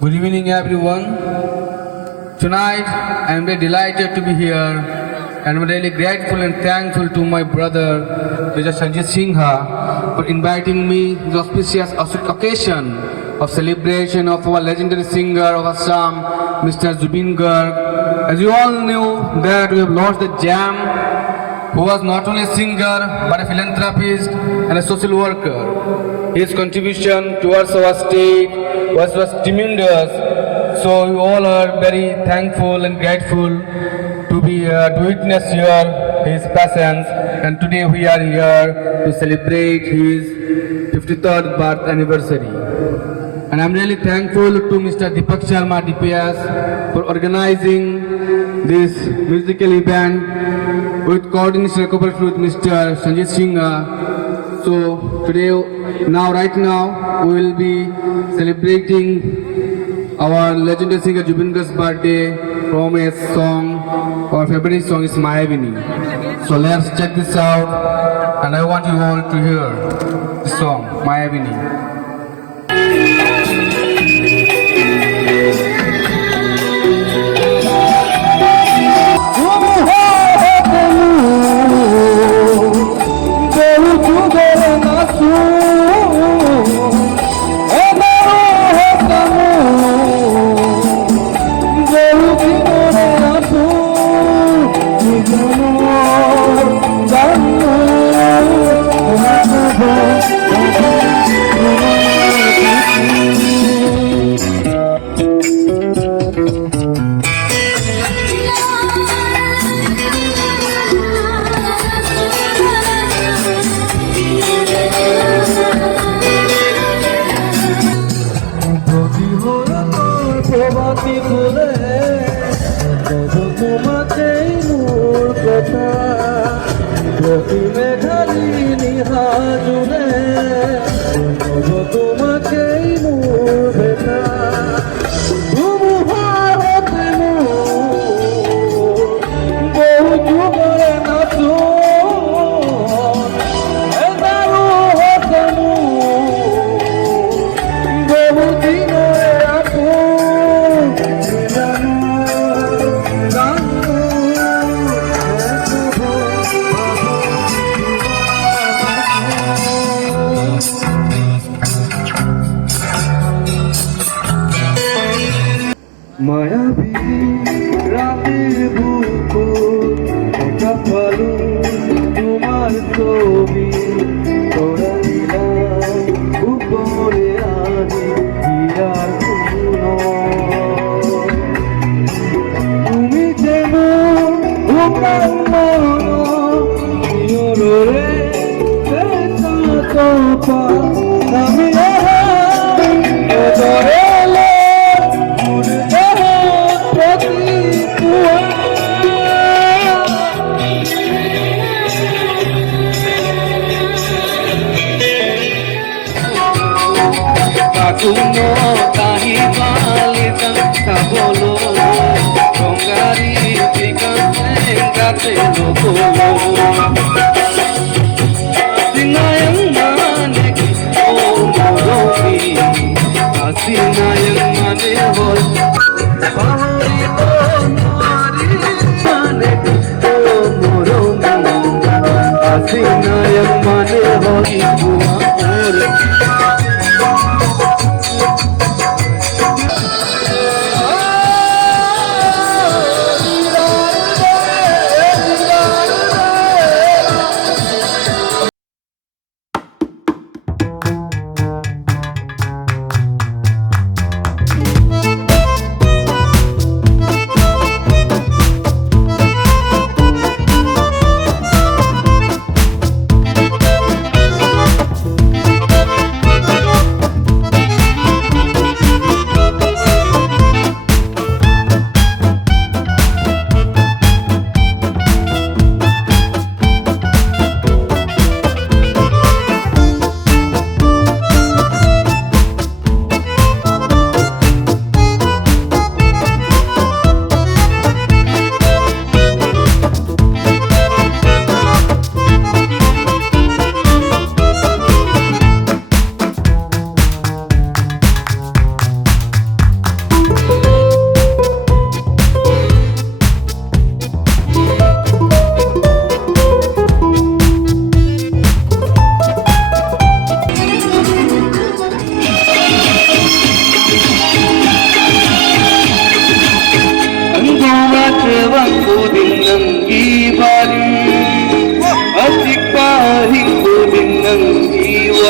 Good evening, everyone. Tonight, I am very delighted to be here, and I'm really grateful and thankful to my brother, Mr. Sanjit Singha, for inviting me to the auspicious occasion of celebration of our legendary singer of Assam, Mr. Zubin Garg. As you all know, that we have lost the Jam, who was not only a singer but a philanthropist and a social worker. His contribution towards our state was tremendous. So we all are very thankful and grateful to be to witness here his presence. And today we are here to celebrate his 53rd birth anniversary. And I'm really thankful to Mr. Deepak Sharma DPS for organizing this musical event with coordination and cooperation with Mr. Sanjit Singha. So today, right now, we will be celebrating our legendary singer Zubin Garg's birthday from a song. Our favorite song is Mayavini. So let's check this out, and I want you all to hear the song Mayavini.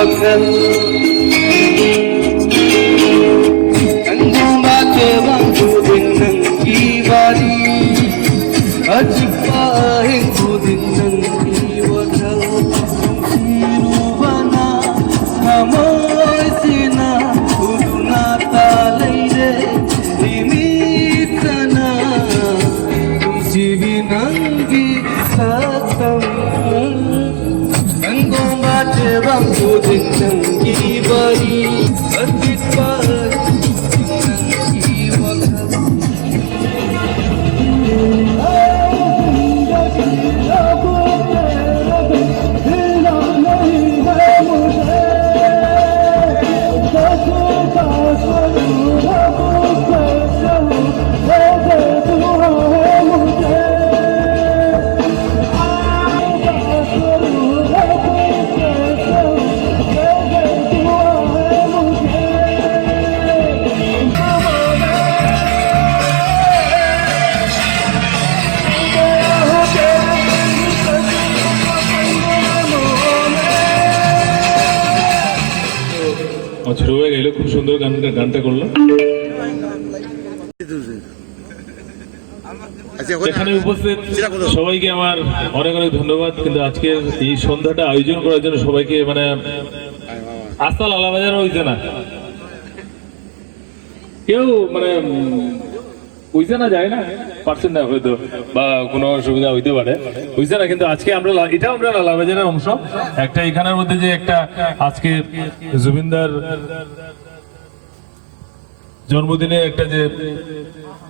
wakal Kandung baca bangku dengan kibari Ajibah hingku dengan kiwakal Sirubana Hamoy sina Uduna talaire Dimitana Tusivinangi satam Kandung baca bangku dengan kibari Ajibah ছোট ভাই গাইলো, খুব সুন্দর গানটা করলো। এখানে উপস্থিত সবাইকে আমার অনেক অনেক ধন্যবাদ। কিন্তু আজকের এই সন্ধ্যাটা আয়োজন করার জন্য সবাইকে মানে আস্তাল আলা বাজানো হয়েছে না, কেউ মানে বুঝতে না যায় না পারছেন না হয়তো, বা কোনো অসুবিধা হইতে পারে, বুঝছে না। কিন্তু আজকে আমরা এটাও আমরা লালাবাজারের অংশ একটা, এখানের মধ্যে যে একটা আজকে জুবিনদার জন্মদিনে একটা যে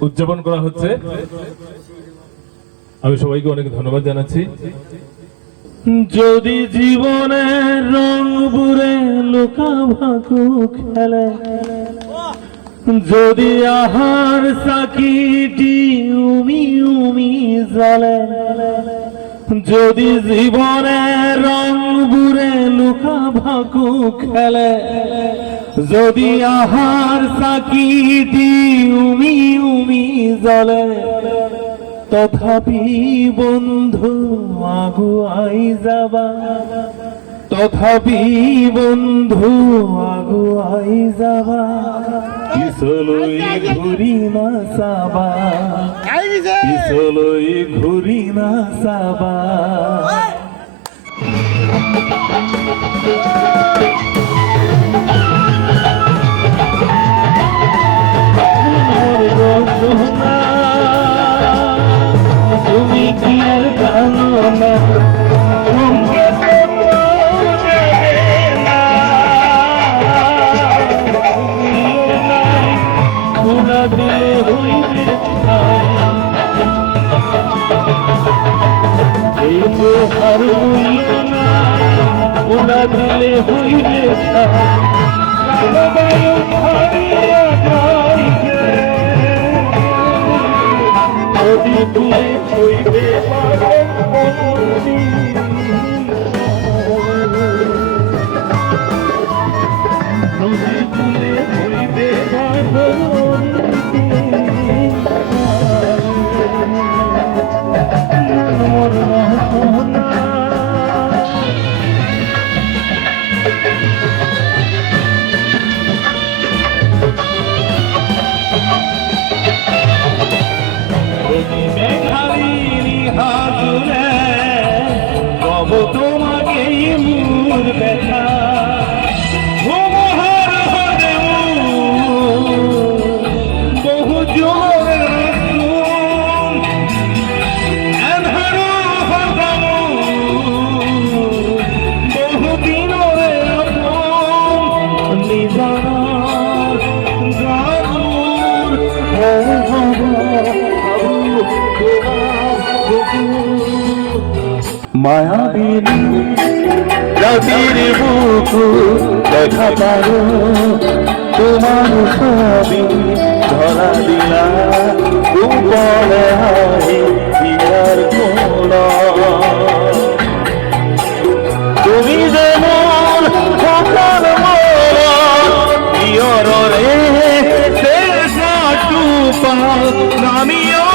উদযাপন করা হচ্ছে, আমি সবাইকে অনেক ধন্যবাদ জানাচ্ছি। যদি জীবনের রং বুড়ে লুকা ভাকু খেলে, যদি আহার সাকিটি উমি উমি জ্বলে, যদি জীবনের রং বুড়ে লুকা ভাকু খেলে, যদি আহার সাকিটি উমি উমি জ্বলে, তথাপি বন্ধু আগুয়াই যাবা, তথাপি বন্ধু আগুয়াই যাবা, পিছলৈ ঘূৰি নাচাবা, পিছলৈ ঘূৰি নাচাবা। তুমি কি আর জানো না, দিলে হইলে হইবে তোমাকে মূর ব্যথা বহু বহুদিন মায়াবিনী রাতের বুকু দেখা পারো, তোমার ছবি ধরা দিলা উপরে হাই হিয়ার কোলা, তুমি যেমন সকাল মোরা ইয়রে শেষ টুপা নামিও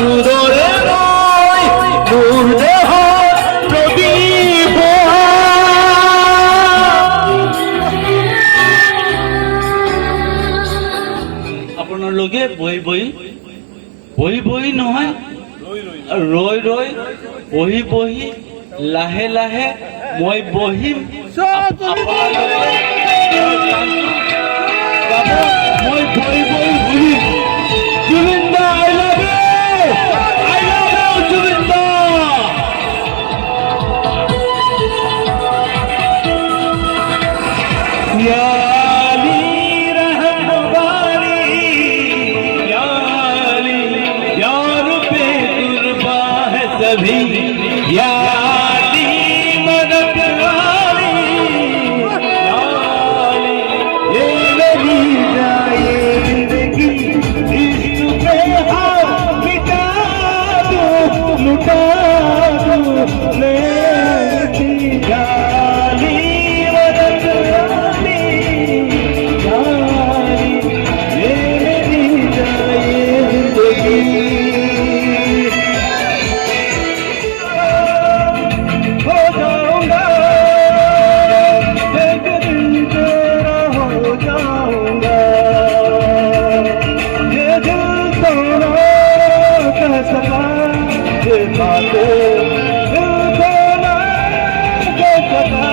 হৃদয়ে নয় দূর দেহ প্রদীপ বহি বহি নহয়, ৰৈ ৰৈ, বহি বহি, লাহে লাহে মই বহিম। আপোনালোকে গাব, মই বহি বহি বহিম। জুবিন দা, I love you! I love you, Zubeen দা! याली रहमवाली, याली, यार पे कुर्बा है सभी, याली मदद वाली, याली, ये मेरी जाएगी, इश्क पे हाथ मिटा दो, लुटा दो, लेती याली मदद वाली, याली, ये मेरी जाएगी। हो जाऊंगा, एक दिन तेरा हो जाऊंगा, ये दिल तो ना कह सका, ये बातें दिल को ना कह सका।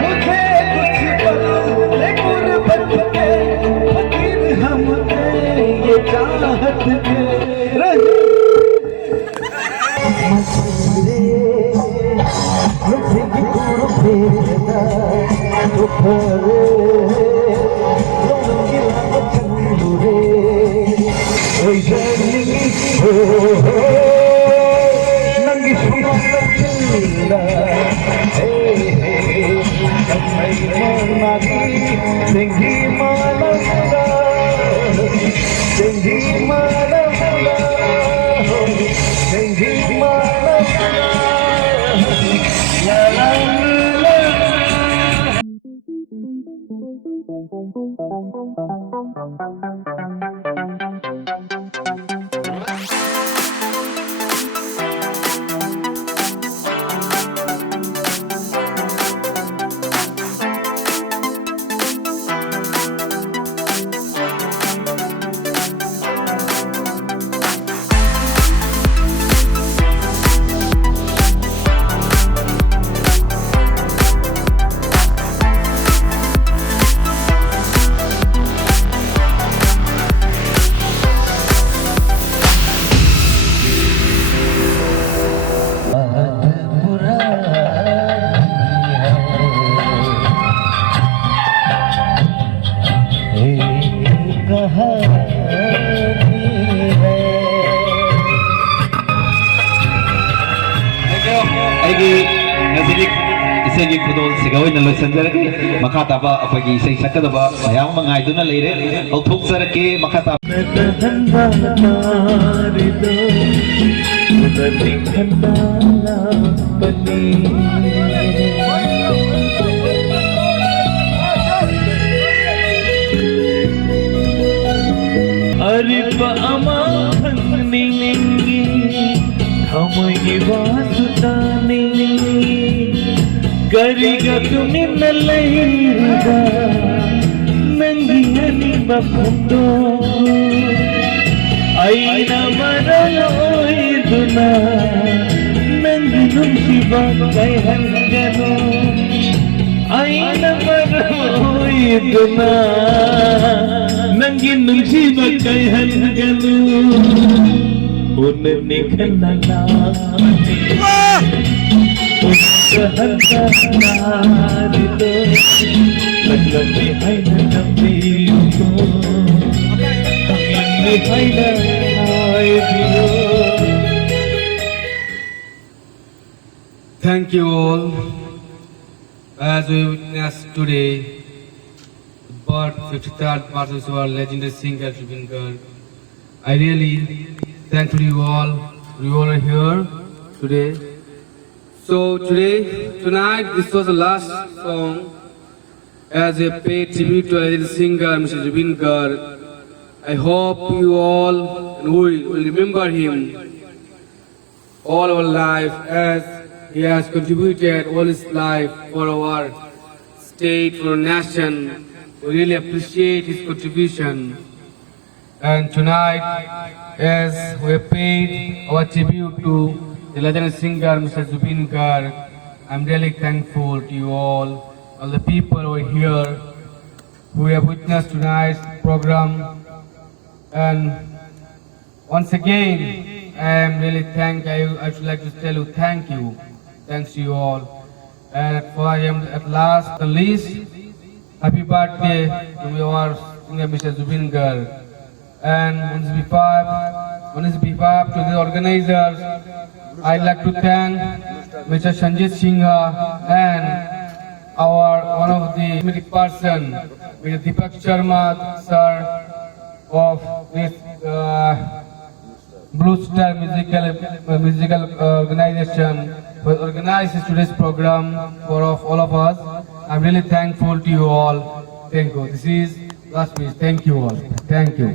मुझे कुछ पल गुर्बत के फकीर हम थे, ये चाहत के रहे। isegi khudol sigawi na loisanjarake makha taba apagi isai sakadaba mayam mangaiduna leire authok sarake makha taba Arif amangi hamai vasutani gariga tumi nalaiga nangiyani bapundo aina maraloiduna nanginum shiva kai hangano aina maraloiduna nanginum shiva kai hangano un nikhnala Thank you all. As we witness today, the birth 53rd birthday of our legendary singer Zubin Garg. I really thankful you all are here today. So tonight, this was the last song as a paid tribute to a legend singer, Mr. Zubin Garg. I hope you all and we will remember him all our life as he has contributed all his life for our state, for our nation. We really appreciate his contribution. And tonight, as we have paid our tribute to the legendary singer Mr. Zubin Garg, I'm really thankful to you all the people who are here, who have witnessed tonight's program. And once again, I am really I would like to tell you thank you. Thanks to you all. And at last, the least, happy birthday to our singer Mr. Zubin Garg. And on his behalf to the organizers, I'd like to thank Mr. Sanjit Singha and one of the committee person, Mr. Deepak Sharma, sir, of this Blue Star musical organization who organized today's program for all of us. I'm really thankful to you all. Thank you. This is last piece. Thank you all. Thank you.